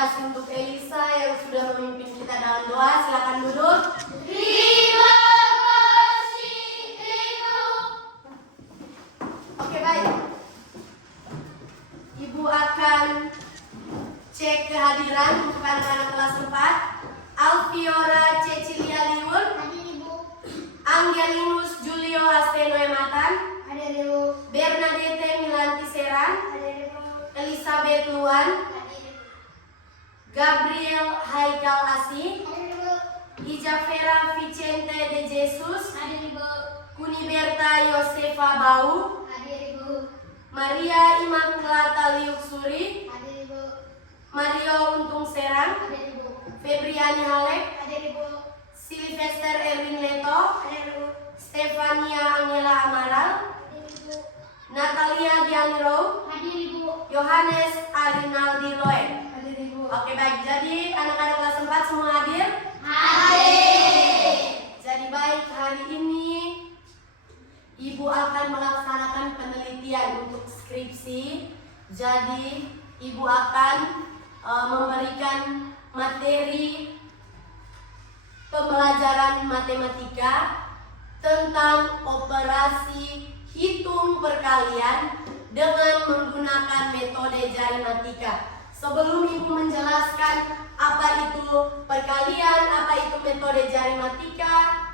kasih untuk Elisa yang sudah memimpin kita dalam doa. Silakan duduk. Terima kasih Ibu. Oke, baik. Ibu akan cek kehadiran untuk anak-anak kelas 4. Alfiora Cecilia Liun, Hadir Ibu. Angelinus Julio Asteno Ematan, Hadir Ibu. Bernadette Milanti Seran, Hadir Ibu. Elizabeth Luan, Hadir Ibu. Gabriel Haikal Asih, Hadir Ibu. Ijafera Vicente de Jesus, Hadir Ibu. Kuniberta Yosefa Bau, Hadir Ibu. Maria Immaculata Liuksuri, Hadir Ibu. Mario Untung Serang, Hadir Ibu. Febriani Halek, Hadir Ibu. Sylvester Erwin Leto, Hadir Ibu. Stefania Angela Amaral, Hadir Ibu. Natalia Dianiro, Hadir Ibu. Yohanes Arinaldi Loe. Hadir Ibu. Oke, baik, jadi anak-anak kelas 4 semua hadir? Hadir. Jadi baik, hari ini Ibu akan melaksanakan penelitian untuk skripsi. Jadi Ibu akan memberikan materi pembelajaran matematika tentang operasi hitung perkalian dengan menggunakan metode jari matika. Sebelum Ibu menjelaskan apa itu perkalian, apa itu metode jari matika,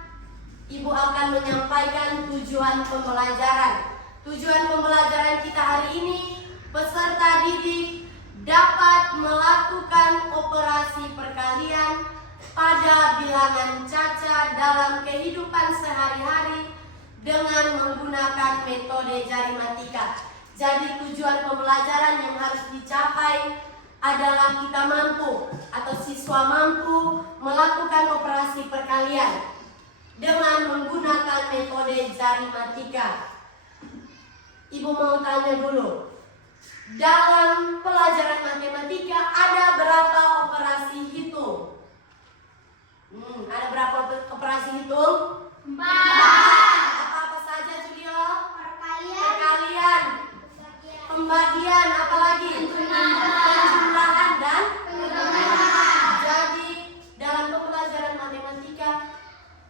Ibu akan menyampaikan tujuan pembelajaran. Tujuan pembelajaran kita hari ini, peserta didik dapat melakukan operasi perkalian pada bilangan caca dalam kehidupan sehari-hari dengan menggunakan metode jari matika. Jadi tujuan pembelajaran yang harus dicapai adalah kita mampu atau siswa mampu melakukan operasi perkalian dengan menggunakan metode jari matika. Ibu mau tanya dulu, dalam pelajaran matematika ada berapa operasi hitung? Ada berapa operasi hitung? 4. Apa-apa saja, Julio? Perkalian. Perkalian, pembagian, apalagi? Penjumlahan dan Penggabungan. Jadi dalam pembelajaran matematika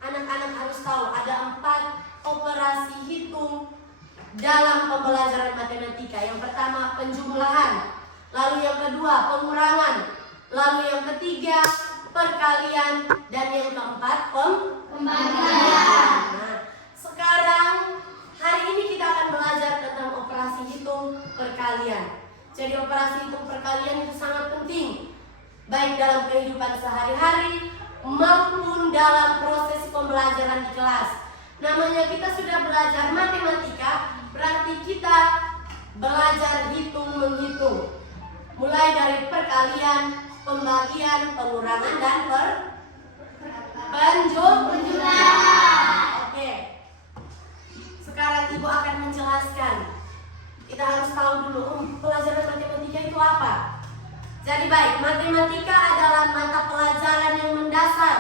anak-anak harus tahu ada 4 operasi hitung dalam pembelajaran matematika. Yang pertama penjumlahan, lalu yang kedua pengurangan, lalu yang ketiga perkalian, dan yang keempat Pembagian. Nah, sekarang hari ini kita akan belajar tentang operasi hitung perkalian. Jadi operasi hitung perkalian itu sangat penting, baik dalam kehidupan sehari-hari maupun dalam proses pembelajaran di kelas. Namanya kita sudah belajar matematika, berarti kita belajar hitung-menghitung. Mulai dari perkalian, pembagian, pengurangan, dan penjumlahan. Oke. Sekarang Ibu akan menjelaskan. Kita harus tahu dulu pelajaran matematika itu apa. Jadi baik, matematika adalah mata pelajaran yang mendasar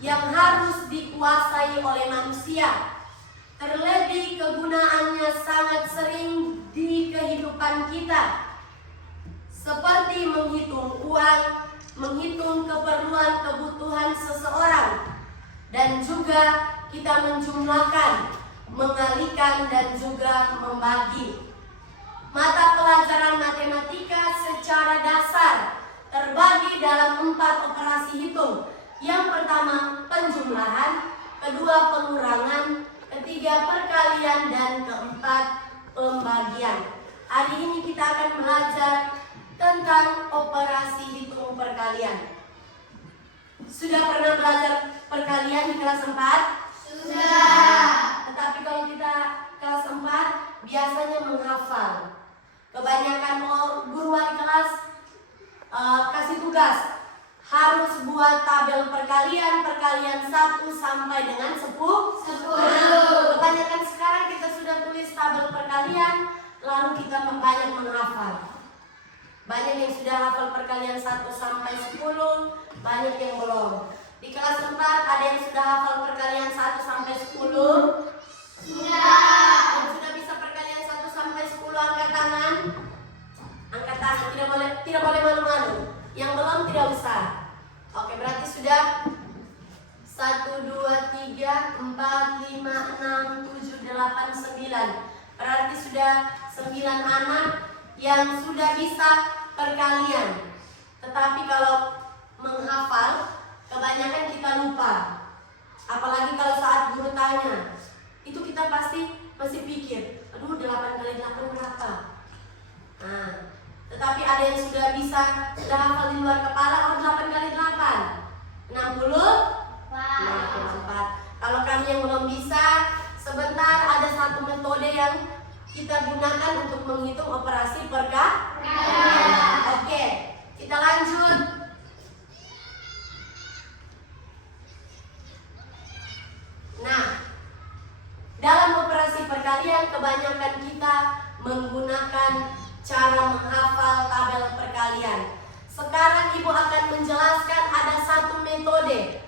yang harus dikuasai oleh manusia. Terlebih kegunaannya sangat sering di kehidupan kita, seperti menghitung uang, menghitung keperluan kebutuhan seseorang, dan juga kita menjumlahkan, mengalikan, dan juga membagi. Mata pelajaran matematika secara dasar terbagi dalam 4 operasi hitung. Yang pertama penjumlahan, kedua pengurangan, ketiga perkalian, dan keempat pembagian. Hari ini kita akan belajar tentang operasi hitung perkalian. Sudah pernah belajar perkalian di kelas 4? Sudah. Tetapi kalau kita kelas 4 biasanya menghafal. Kebanyakan guru wali kelas kasih tugas harus buat tabel perkalian 1 sampai dengan 10. Kebanyakan sekarang kita sudah tulis tabel perkalian, lalu kita banyak menghafal. Banyak yang sudah hafal perkalian 1 sampai 10, banyak yang belum. Di kelas 4 ada yang sudah hafal perkalian 1 sampai 10? Sudah. Yang sudah bisa perkalian 1 sampai 10 angkat tangan. Angkat tangan, tidak boleh malu-malu. Yang belum hitung tidak usah. Oke, berarti sudah 1, 2, 3, 4, 5, 6, 7, 8, 9. Berarti sudah 9 anak yang sudah bisa perkalian. Tetapi kalau menghafal, kebanyakan kita lupa. Apalagi kalau saat guru tanya, itu kita pasti masih pikir, aduh 8 kali 8 berapa? Nah, tetapi ada yang sudah bisa, sudah hafal di luar kepala, oh 8 kali 8 64. Kalau kami yang belum bisa, sebentar ada satu metode yang kita gunakan untuk menghitung operasi perkalian. Oke, kita lanjut. Nah, dalam operasi perkalian kebanyakan kita menggunakan cara menghafal tabel perkalian. Sekarang Ibu akan menjelaskan ada satu metode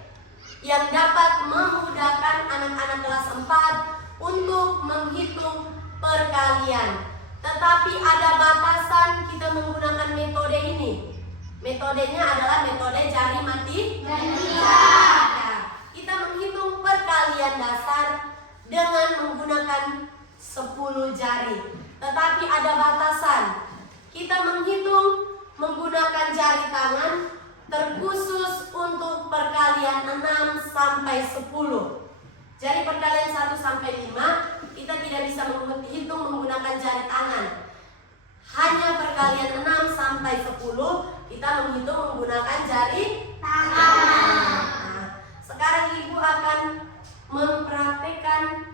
yang dapat memudahkan anak-anak kelas 4 untuk menghitung perkalian. Tetapi ada batasan kita menggunakan metode ini. Metodenya adalah metode jari mati. Kita menghitung perkalian dasar dengan menggunakan 10 jari. Tetapi ada batasan. Kita menghitung menggunakan jari tangan terkhusus untuk perkalian 6 sampai 10. Jadi perkalian 1 sampai 5 kita tidak bisa menghitung menggunakan jari tangan. Hanya perkalian 6 sampai 10 kita menghitung menggunakan jari tangan. Nah, sekarang Ibu akan mempraktekkan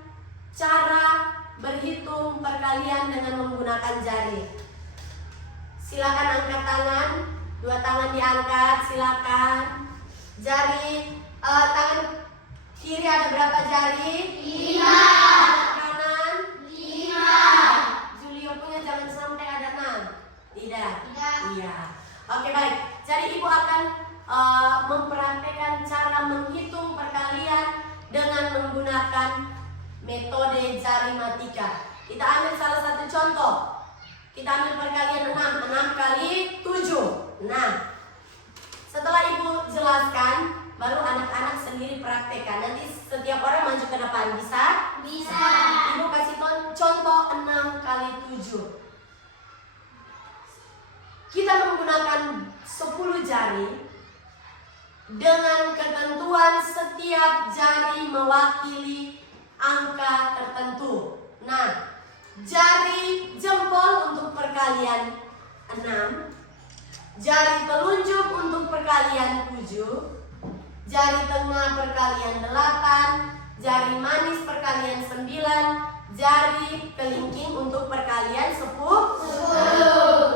cara berhitung perkalian dengan menggunakan jari. Silakan angkat tangan, 2 tangan diangkat, silakan. Jari tangan kiri ada berapa jari? 5. Kanan? 5. Julio punya jangan sampai ada 6. Tidak? Tidak. Iya. Oke, baik. Jadi Ibu akan mempraktekkan cara menghitung perkalian dengan menggunakan metode jari matika. Kita ambil salah satu contoh. Kita ambil perkalian 6 kali 7. Nah, setelah Ibu jelaskan, baru anak-anak sendiri praktekkan. Nanti setiap orang maju ke depan. Bisa? Bisa. Ibu kasih contoh 6 kali 7. Kita menggunakan 10 jari dengan ketentuan setiap jari mewakili angka tertentu. Nah, jari jempol untuk perkalian 6, jari telunjuk untuk perkalian 7, jari tengah perkalian 8, jari manis perkalian 9, jari kelingking untuk perkalian 10.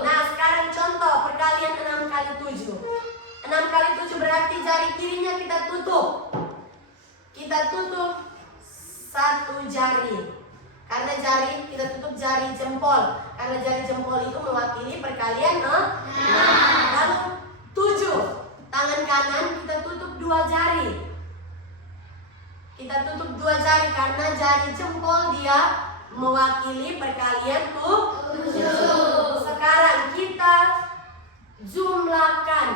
Nah, sekarang contoh perkalian 6 kali 7. 6 kali 7 berarti jari kirinya kita tutup. Kita tutup 1 jari. Karena jari kita tutup jari jempol. Karena jari jempol itu mewakili perkalian 6. Lalu 7. Tangan kanan kita tutup 2 jari. Kita tutup 2 jari karena jari jempol dia mewakili perkalian 7. Sekarang kita jumlahkan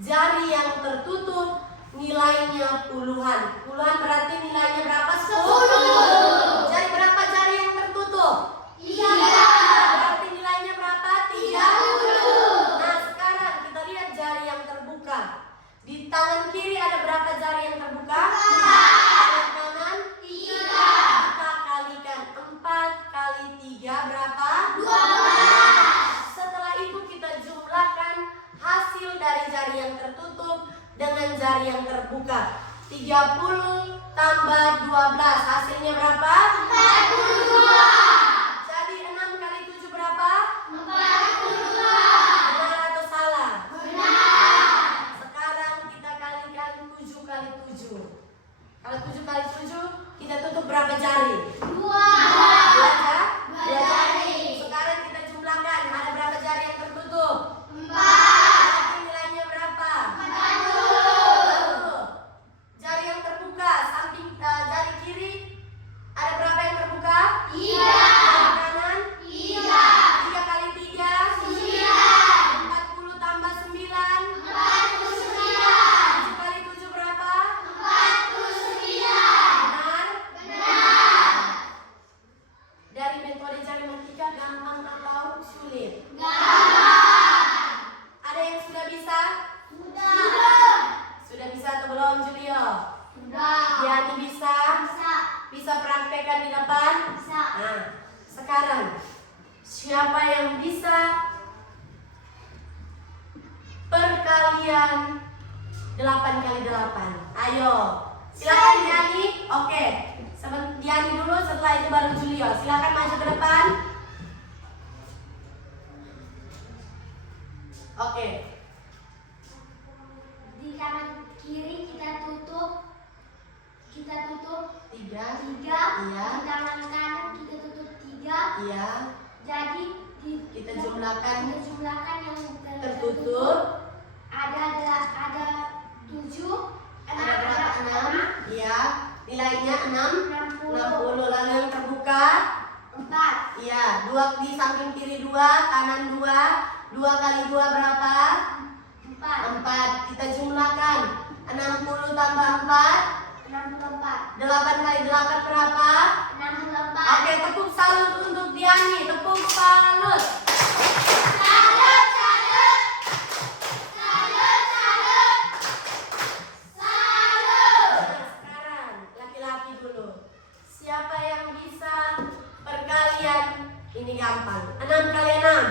jari yang tertutup, nilainya puluhan. Puluhan berarti nilainya berapa? 10. Jadi berapa jari yang tertutup? 3. Berarti nilainya berapa? 30. Nah, sekarang kita lihat jari yang terbuka. Di tangan kiri ada berapa jari yang terbuka? 4. Tangan kanan? 3. Kita kalikan 4 kali 3 berapa? 12. Setelah itu kita jumlahkan hasil dari jari yang tertutup dengan jari yang terbuka. 30 tambah 12 hasilnya berapa? 42. Jadi 6 kali 7 berapa? 42. Benar atau salah? Benar. Sekarang kita kalikan 7 kali 7. Kalau 7 kali 7 kita tutup berapa jari? 2. 2 jari. Sekarang kita jumlahkan ada berapa jari yang tertutup? 4. Berarti nilainya berapa? 40. Jari yang terbuka samping jari kiri ada berapa yang terbuka? 3. perkalian 8 kali 8. Ayo, silakan Diani. Oke, Diani dulu, setelah itu baru Julio. Silakan maju ke depan. Oke. Di kanan kiri kita tutup 3. 3. Iya. Di tangan kanan kita tutup 3. Iya. Jadi Kita jumlahkan yang tertutup. ada 7. Ada berapa? 6. Iya. Nilainya 60. Lalu yang terbuka 4. iya, 2 di samping kiri 2, kanan 2. 2 kali 2 berapa? 4. Kita jumlahkan 60 tambah 4. 64. 8 kali 8 berapa? 64. Oke, tepuk salut untuk Diani. Tepuk salut. Salut, salut. Salut, salut. Salut. Nah, sekarang laki-laki dulu. Siapa yang bisa perkalian? Ini gampang. 6 kali 6.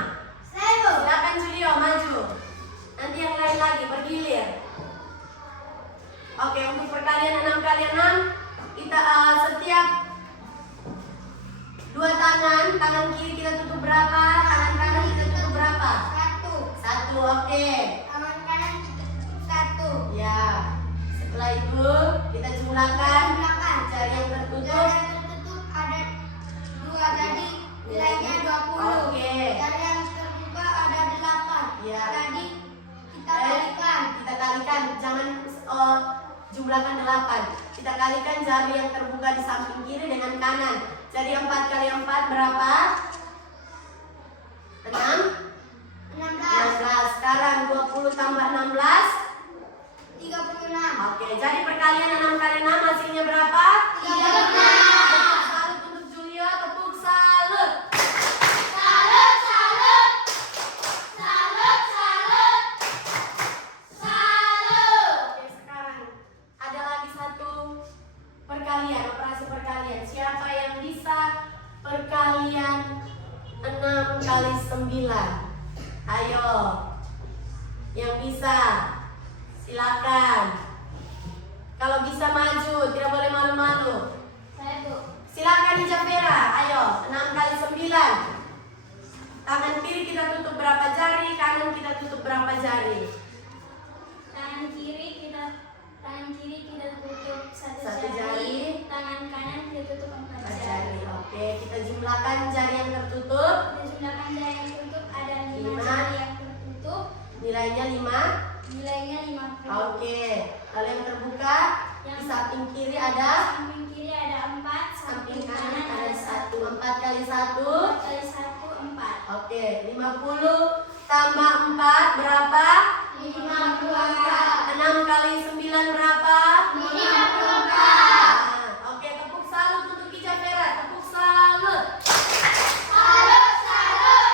Saya. Silakan Julio maju. Nanti yang lain lagi bergilir. Oke, untuk perkalian 6 kali 6 kita setiap 2 tangan kiri kita tutup berapa? Tangan kanan kita tutup berapa? 1. Oke. Tangan kanan kita tutup 1. Ya. Setelah itu kita jumlahkan jari yang tertutup. Jari yang tertutup ada 2, jadi nilainya 20. Oke. Jari yang terbuka ada 8. Ya. Jadi kita kalikan. Kita kalikan, jangan jumlahkan 8. Kita kalikan jari yang terbuka di samping kiri dengan kanan. Jadi 4 kali 4 berapa? 6. 16. Sekarang 20 tambah 16. 36. Oke, jadi perkalian 6 kali 6 hasilnya berapa? 36. Tepuk salut untuk Julio, tepuk salut. Salut, salut. Salut, salut. Salut. Oke, sekarang ada lagi satu perkalian, operasi perkalian. Siapa yang bisa perkalian 6 kali 9? Ayo. Yang bisa, silakan. Kalau bisa maju, tidak boleh malu-malu. Saya, Bu. Silakan Ijafera, ayo 6 kali 9. Tangan kiri kita tutup berapa jari, kanan kita tutup berapa jari? Tangan kiri kita tutup 1 Satu jari. jari. Tangan kanan kita tutup 4 4 jari. jari. Oke, kita jumlahkan jari yang tertutup. Kita jumlahkan jari yang tertutup ada 5 5. jari yang tertutup. Nilainya 5. Nilainya 50. Oke, lalu yang terbuka di samping kiri ada, Samping kiri ada 4, samping kanan ada 1. 4 kali 1. 4 kali 1 4. Oke, 50 tambah 4 berapa? 54. 6 kali 9 berapa? 54. Oke, tepuk salut untuk Ijafera. Tepuk salut. Salut, salut.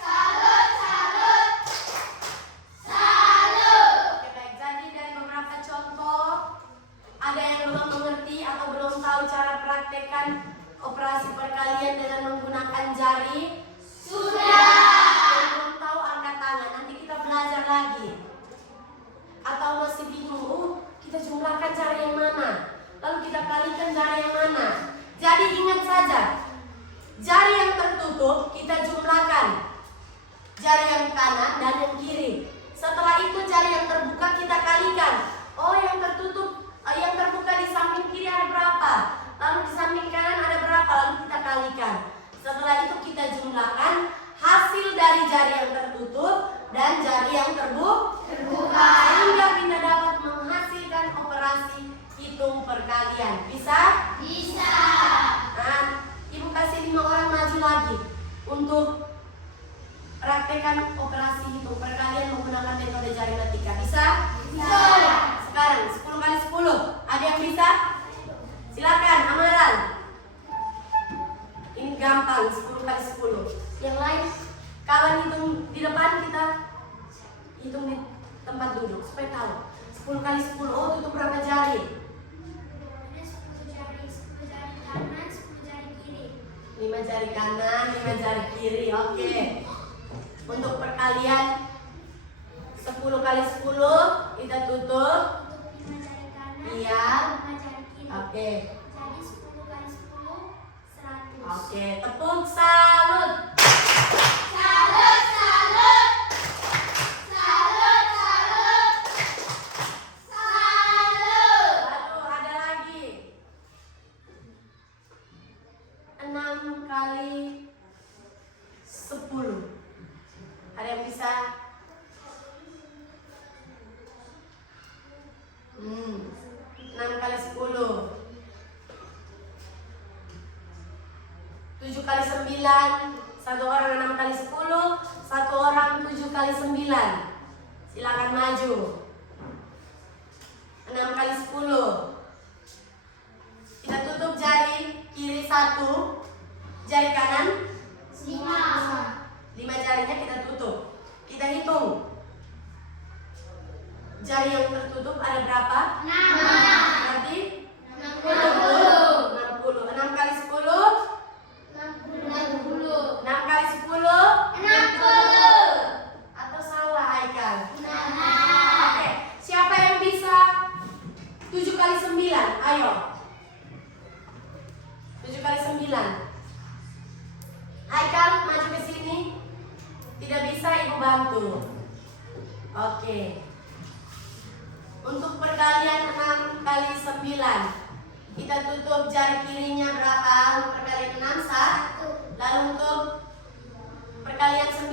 Salut, salut. Salut. Oke, baik. Jadi dari beberapa contoh, ada yang belum mengerti atau belum tahu cara praktekkan operasi perkalian dengan menggunakan jari? Sudah. Yang belum tahu angkat tangan, nanti kita belajar lagi. Atau masih bingung, kita jumlahkan jari yang mana? Lalu kita kalikan jari yang mana? Jadi ingat saja, jari yang tertutup kita jumlahkan jari yang kanan dan yang kiri. Setelah itu jari yang terbuka kita kalikan. Oh, yang tertutup, yang terbuka di samping kiri ada berapa? Lalu di samping kanan ada berapa? Lalu kita kalikan. Setelah itu kita jumlahkan hasil dari jari yang tertutup dan jari yang terbuka. Sehingga kita dapat menghasilkan operasi hitung perkalian. Bisa? Bisa. Nah, Ibu kasih 5 orang maju lagi untuk praktekkan operasi hitung perkalian menggunakan metode jari matika. Bisa? Bisa. Sekarang 10 kali 10. Ada yang bisa? Silakan, Amaran. Ini gampang, 10 kali 10. Yang lain, kawan hitung di depan, kita hitung di tempat duduk supaya tahu. 10 kali 10. Oh, tutup berapa jari? Ada 10 jari kanan, 10 jari kiri. 5 jari kanan, 5 jari kiri. Oke. Untuk perkalian 10 10 kali 10 kita tutup. Tutup 5 jari kanan. Iya. 5 jari kiri. Oke. Jadi 10 kali 10 100. Oke, tepuk salut. Salut, salut. Salut, salut. Salut. Lalu ada lagi 6 kali 10. Ada yang bisa? 6 kali 10. 7 kali 9. Satu orang 6 kali 10. Satu orang 7 kali 9. Silakan maju. 6 kali 10. Kita tutup jari kiri 1, jari kanan 5 jarinya kita tutup. Kita hitung. Jari yang tertutup ada berapa? 6. Berarti 60. 60. 6 kali 10. 60. 6 kali 10. 60. Atau salah Haikal? Nah. Oke, siapa yang bisa 7 kali 9? Ayo. 7 kali 9. Haikal maju ke sini. Tidak bisa, ibu bantu. Oke. Untuk perkalian 6 kali 9. Kita tutup jari kirinya berapa? Untuk perkalian 6 1. Lalu untuk perkalian 9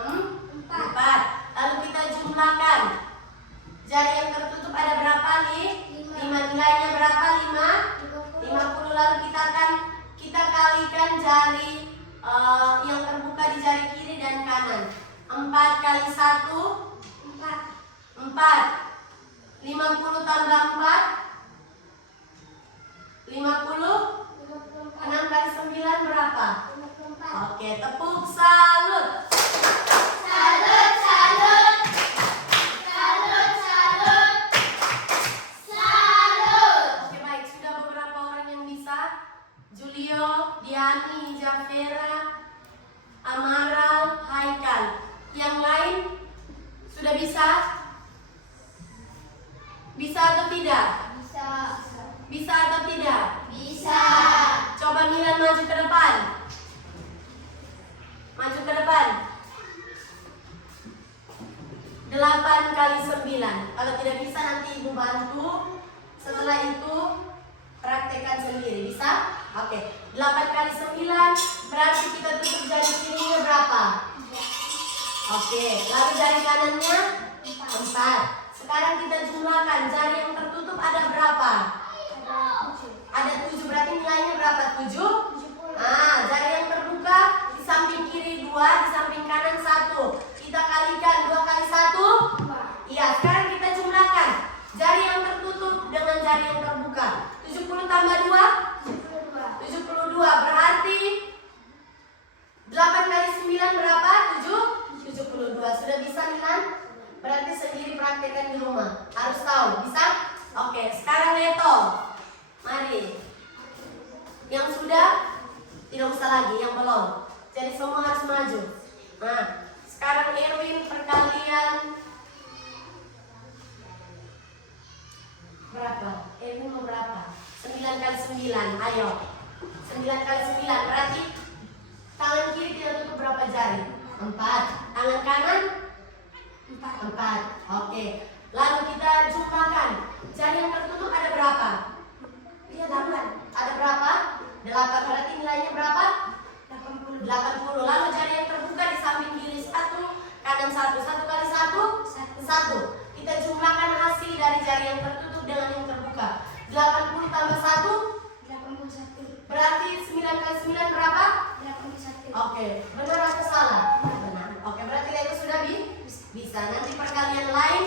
4. Lalu kita jumlahkan. Jari yang tertutup ada berapa, Li? 5. Nilainya berapa? 50. Lalu kita kalikan jari yang terbuka di jari kiri dan kanan. 4 kali 1 4. 50 tambah 4 50. 6 kali 9 berapa? 54. Oke, tepuk salut. Salut, salut. Salut, salut. Salut. Oke, baik, sudah beberapa orang yang bisa. Julio, Diani, Javera, Amaral, Haikal. Yang lain sudah bisa? Bisa atau tidak? Bisa. Bisa atau tidak? Bisa. Coba Milan maju ke depan. Maju ke depan. 8 kali 9. Kalau tidak bisa nanti ibu bantu. Setelah itu praktekkan sendiri. Bisa? Oke. 8 kali 9 berarti kita tutup jari kirinya berapa? Oke. Lalu jari kanannya 4. Sekarang kita jumlahkan. Jari yang tertutup ada berapa? Ada 7. Berarti nilainya berapa? 7? Nah, jari yang terbuka di samping kiri 2, di samping kanan 1. Kita kalikan 2 kali 1. Iya, sekarang kita jumlahkan. Jari yang tertutup dengan jari yang terbuka. 70 tambah 2? 72. Berarti 8 kali 9 berapa? 72. Sudah bisa, Milan? Berarti sendiri praktekkan di rumah. Harus tahu. Bisa? Oke, sekarang Neto. Mari. Yang sudah tidak usah lagi, yang belum. Jadi semua harus maju. Nah, sekarang Erwin perkalian berapa? Erwin mau berapa? 9 kali 9. Ayo. 9 kali 9. Berarti tangan kiri kita tutup berapa jari? 4. Tangan kanan? 4. Oke. Lalu kita jumlahkan. Jari yang tertutup ada berapa? 8. Ada berapa? 8. Berarti nilainya berapa? 80. Lalu jari yang terbuka di samping kiri 1, kanan 1. 1 kali 1? 1. Kita jumlahkan hasil dari jari yang tertutup dengan yang terbuka. 80 tambah 1? 81. Berarti 9 kali 9 berapa? 81. Oke. Benar atau salah? Benar. Oke, berarti itu sudah bisa. Nanti perkalian lain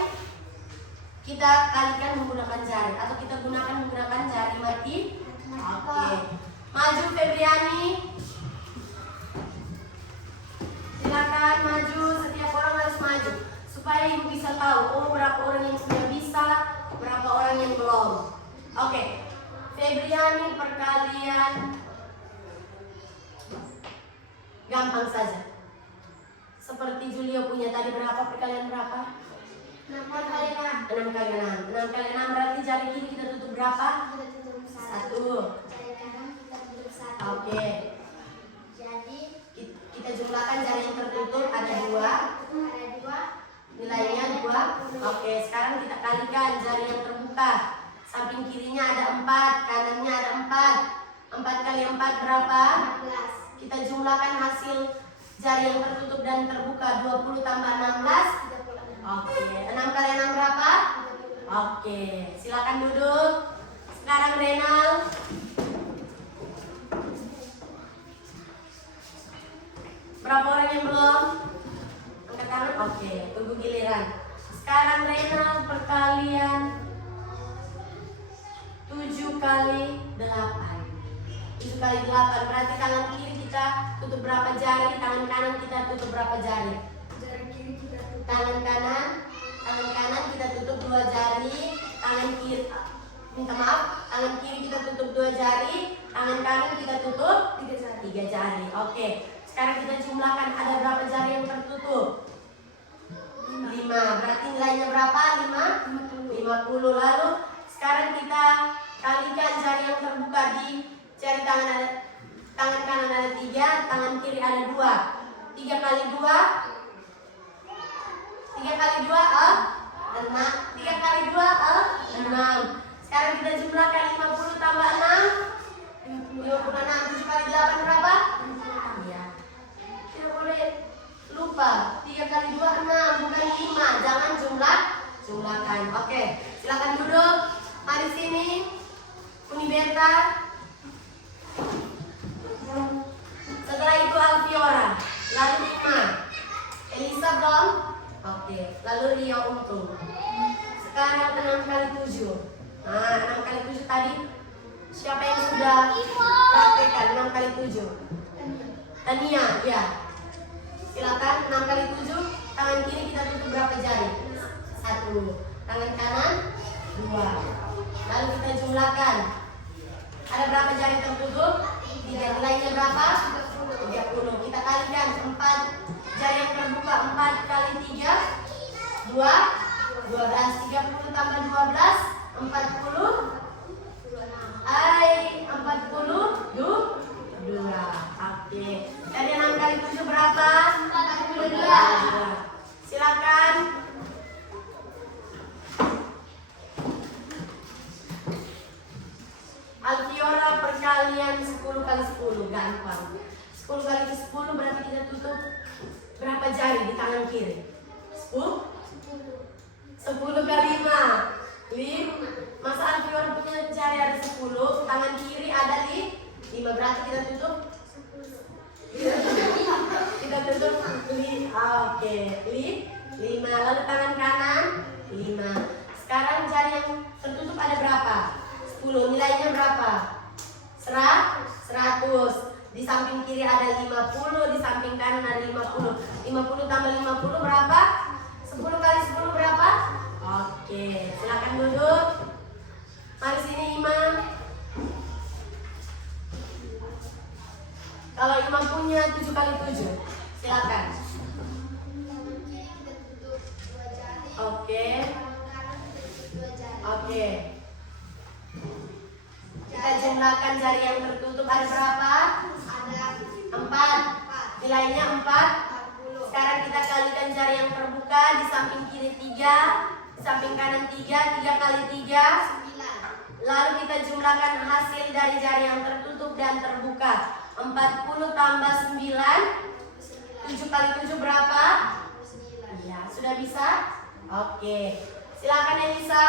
kita kalikan menggunakan jari atau kita gunakan menggunakan jari mati. Oke. Maju Febriani. Silakan maju, setiap orang harus maju supaya ibu bisa tahu berapa orang yang sudah bisa, berapa orang yang belum. Oke. Febriani perkalian gampang saja. seperti Julio punya tadi berapa perkalian berapa? 6 kali 6. 6 kali 6. 6 kali 6 berarti jari kiri kita tutup berapa? Kita tutup 1. 1. Jari kanan kita tutup 1. Oke. Jadi Kita jumlahkan jari yang tertutup ada 2. ada 2. Nilainya 2. Oke, sekarang kita kalikan jari yang terbuka. Samping kirinya ada 4, kanannya ada 4. 4 kali 4 berapa? 14. Kita jumlahkan hasil jari yang tertutup dan terbuka. 20 tambah 16. 36. Oke, 6 kali 6 berapa? 36. Oke, silakan duduk. Sekarang Renal. Berapa orang yang belum? Angkat tangan. Oke, tunggu giliran. Sekarang Renal perkalian 7 kali 8. 7 kali 8 berarti tangan kiri kita tutup berapa jari, tangan kanan kita tutup berapa jari? Jari kiri kita tutup. Tangan kanan kita tutup 2 jari, tangan kiri tangan kiri kita tutup 2 jari, tangan kanan kita tutup 3 jari. Oke. Sekarang kita jumlahkan ada berapa jari yang tertutup? 5. Berarti nilainya berapa? 50. Lalu sekarang kita kalikan jari yang terbuka di jari tangan kanan ada 3, tangan kiri ada 2. 3 kali 2 6. 3 kali 2 6. Sekarang kita jumlahkan 50 tambah 6 56. 7 kali 8 berapa? Iya. Tidak boleh lupa. 3 kali 2 6 bukan 5. Jangan jumlahkan. Oke, silakan duduk. Mari sini. Uniberta. Setelah itu Alfiora. Lalu Ima. Elisa belum? Oke, lalu Rio Untung. Sekarang 6 kali 7. Nah, 6 kali 7 tadi siapa yang sudah praktekkan 6 kali 7? Tania, ya. Silakan 6 kali 7. Tangan kiri kita tutup berapa jari? 1. Tangan kanan 2. Lalu kita jumlahkan. Ada berapa jari tertutup? 3. Nilainya berapa? 30. Kita kalikan 4 jari yang terbuka. 4 kali 3 12. 30 tambah 12 40. 42. Oke. Dari 6 kali 7 berapa? 42. Silakan. Alfiora perkalian 10 kali 10 gampang. 10 kali 10 berarti kita tutup berapa jari di tangan kiri? 10 kali 5. Masa Alfiora punya jari ada 10, tangan kiri ada 5, berarti kita tutup. Kita tutup 5. Oke, 5. Lalu tangan kanan 5. Sekarang jari yang tertutup ada berapa? 10. Nilainya berapa? 100. Di samping kiri ada 50, di samping kanan ada 50. 50 tambah 50 berapa? 10 kali 10 berapa? Oke, silakan duduk. Mari sini Imam. Kalau Imam punya 7 kali 7, silakan. Tangan kiri kita tutup 2 jari. Oke. Tangan kanan kita tutup 2 jari. Oke. Kita jumlahkan jari yang tertutup ada berapa? Ada 4. Nilainya 4. 40. Sekarang kita kalikan jari yang terbuka. Di samping kiri 3, di samping kanan 3. 3 kali 3 9. Lalu kita jumlahkan hasil dari jari yang tertutup dan terbuka. 40 tambah 9. 7 kali 7 berapa? 9. Iya, sudah bisa? Oke. Silakan Elisa.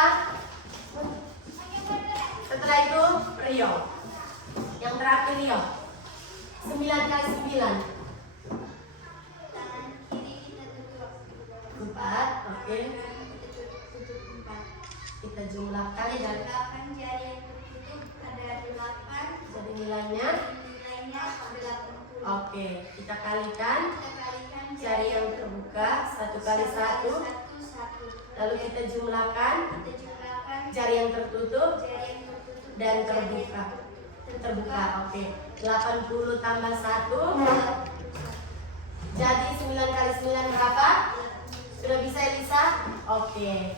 Setelah itu Rio. Yang terakhir Rio. 9 kali 9. Tangan kiri kita tutup 4. Oke. kita tutup 4. Kita jumlahkan ya jari. 8 jari yang tertutup ada 8. Jadi nilainya. Nilainya 80. Oke. Kita kalikan Kita kalikan jari yang terbuka 1 kali 1. 1. Lalu kita jumlahkan Kita jumlahkan jari yang tertutup jari yang tertutup dan terbuka. Terbuka. Oke. 80 tambah 1. Jadi 9 kali 9 berapa? Sudah bisa Elisa? Oke.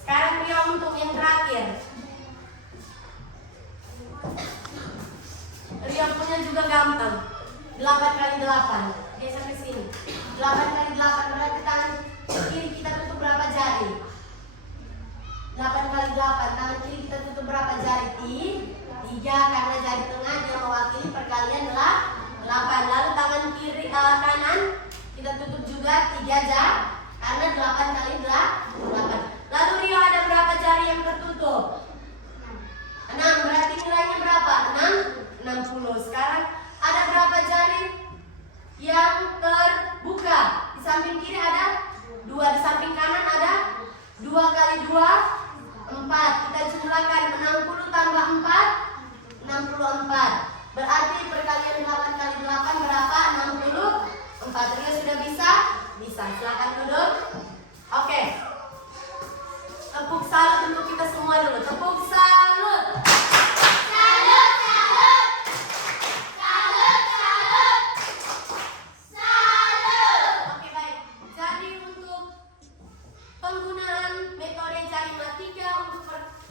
Sekarang Rio untuk yang terakhir. Rio punya juga gampang. 8 kali 8. Geser ke sini. 8 kali 8 berarti tangan kiri kita tutup berapa jari? 8 kali 8 tangan kiri kita tutup berapa jari? 3, karena jari tengah dia mewakili perkalian 8. Lalu tangan kiri kanan kita tutup juga 3 jari karena 8 kali 8. Lalu Rio ada berapa jari yang tertutup? 6, berarti nilainya berapa? 60. Sekarang ada berapa jari yang terbuka? Di samping kiri ada 2, di samping kanan ada 2 kali 2, 4. Kita jumlahkan 60 tambah 4, 64. Berarti perkalian 8 kali 8 berapa? 64. Rio sudah bisa? Bisa. Silakan duduk. Oke. Tepuk salut untuk kita semua dulu. Tepuk salut. Salut, salut. Salut, salut. Salut. Oke, baik. Jadi untuk penggunaan metode jari matika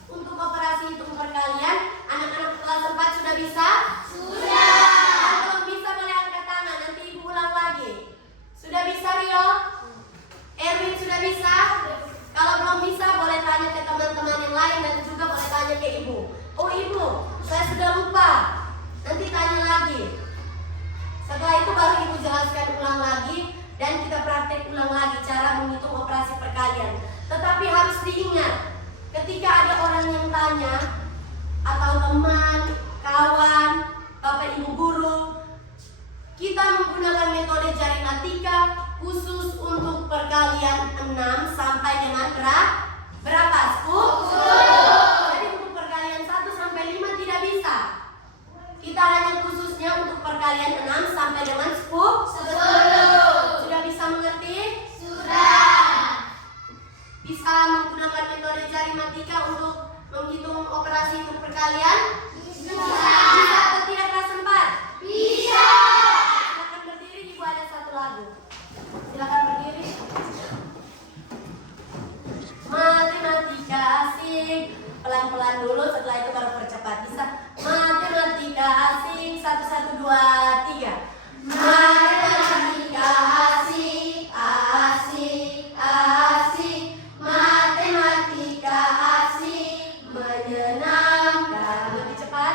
untuk operasi hitung perkalian, anak-anak kelas 4 sudah bisa? Sudah. Kalau belum bisa boleh angkat tangan, nanti ibu ulang lagi. Sudah bisa Rio? Erwin sudah bisa? Kalau belum bisa boleh tanya ke teman-teman yang lain dan juga boleh tanya ke ibu. Oh ibu, saya sudah lupa. Nanti tanya lagi. Setelah itu baru ibu jelaskan ulang lagi dan kita praktek ulang lagi cara menghitung operasi perkalian. Tetapi harus diingat, ketika ada orang yang tanya atau teman, kawan, bapak ibu guru, kita menggunakan metode jari matika khusus untuk perkalian 6 sampai dengan berapa? 10. Jadi untuk perkalian 1 sampai 5 tidak bisa. Kita hanya khususnya untuk perkalian 6 sampai dengan 10. Sudah bisa mengerti? Sudah. Bisa menggunakan metode jari matika untuk menghitung operasi hitung perkalian? Bisa atau tidak kelas 4? Bisa. Silakan berdiri, ibu ada satu lagu. Silakan berdiri. Matematika asik. Pelan-pelan dulu, setelah itu baru percepat. Bisa. Matematika asik. 1, 1, 2, 3. Matematika asik, asik, asik. Matematika asik, menyenangkan. Lebih cepat.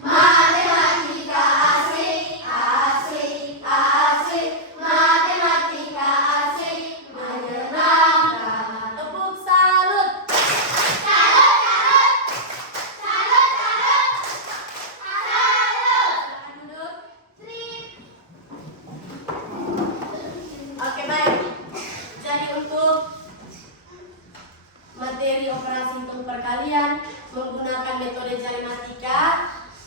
Matematika asik, asik, asik. Matematika asik, menyenangkan. Tepuk salut. Salut, salut. Salut, salut. Salut. Silakan duduk. Trip. Oke, baik. Jadi untuk materi operasi hitung perkalian menggunakan metode jari matika,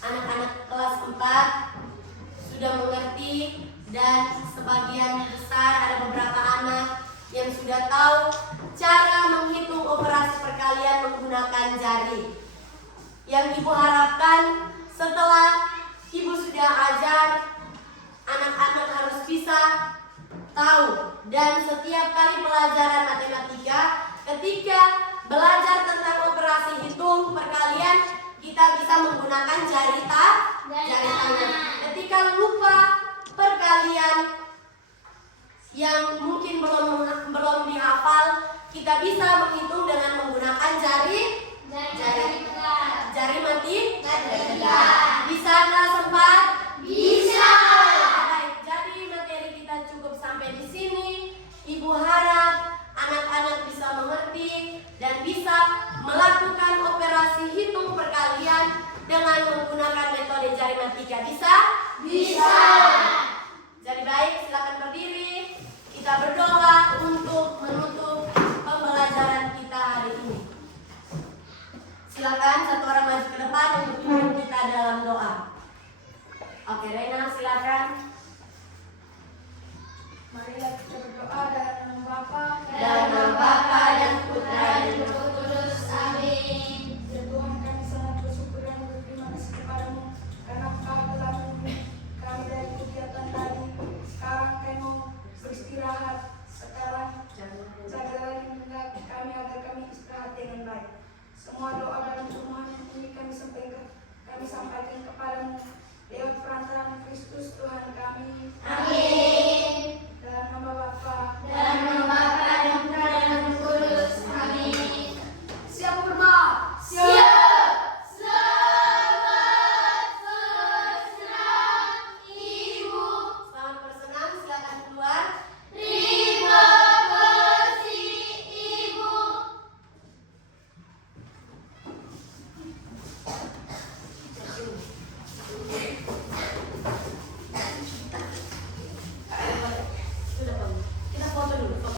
anak-anak kelas 4 sudah mengerti dan sebagian besar ada beberapa anak yang sudah tahu cara menghitung operasi perkalian menggunakan jari. Yang ibu harapkan setelah ibu sudah ajar, anak-anak harus bisa tahu dan setiap kali pelajaran matematika ketika belajar tentang operasi hitung perkalian kita bisa menggunakan jari tangan. Ketika lupa perkalian yang mungkin belum dihafal, kita bisa menghitung dengan menggunakan jari matika. Bisa kelas 4? Bisa. Baik, jadi materi kita cukup sampai di sini. Ibu harap anak-anak bisa mengerti dan bisa melakukan operasi hitung perkalian dengan menggunakan metode jari matika. Bisa? Bisa. Jadi baik, silakan berdiri. Kita berdoa untuk menutup pembelajaran kita hari ini. Silakan satu orang maju ke depan untuk pimpin kita dalam doa. Oke, Rena silakan. Marilah kita berdoa dalam nama Bapa Dalam nama Bapa dan Putra dan Roh Kudus. Amin. Ya Tuhan, kami sangat bersyukur dan berterima kasih kepadamu karena Engkau telah membimbing kami dari kegiatan tadi. Sekarang kami mau beristirahat. kami sampaikan kepadamu lewat perantaraan Kristus Tuhan